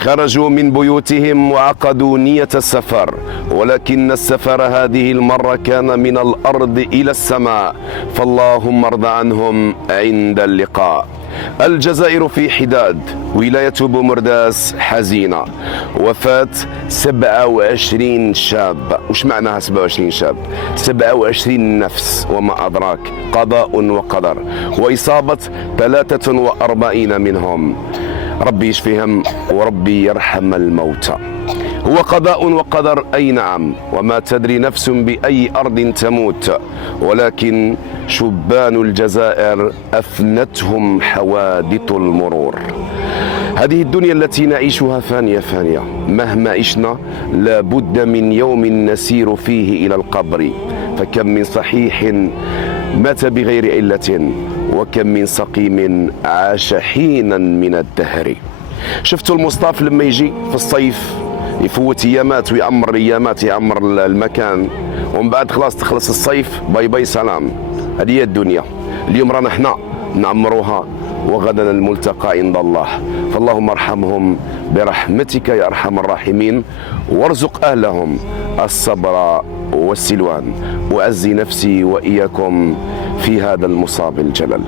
خرجوا من بيوتهم وعقدوا نية السفر، ولكن السفر هذه المرة كان من الأرض إلى السماء، فاللهم ارض عنهم عند اللقاء. الجزائر في حداد، ولاية بومرداس حزينة، وفاة 27 شاب. وش معناها 27 شاب؟ 27 نفس وما أدراك، قضاء وقدر، وإصابة 43 منهم. ربي يشفيهم وربي يرحم الموتى. هو قضاء وقدر، أي نعم، وما تدري نفس بأي أرض تموت، ولكن شبان الجزائر أفنتهم حوادث المرور. هذه الدنيا التي نعيشها فانية فانية، مهما عشنا لابد من يوم نسير فيه إلى القبر، فكم من صحيح مات بغير علة، وكم من سقيم عاش حينا من الدهر. شفتوا المصطاف لما يجي في الصيف يفوت ايامات ويعمر ايامات، يعمر المكان، ومن بعد خلاص تخلص الصيف، باي باي سلام. هذه هي الدنيا. اليوم رانا احنا نعمروها، وغدا الملتقى عند الله. فاللهم ارحمهم برحمتك يا ارحم الراحمين، وارزق اهلهم الصبر والسلوان. وأعزي نفسي وإياكم في هذا المصاب الجلل.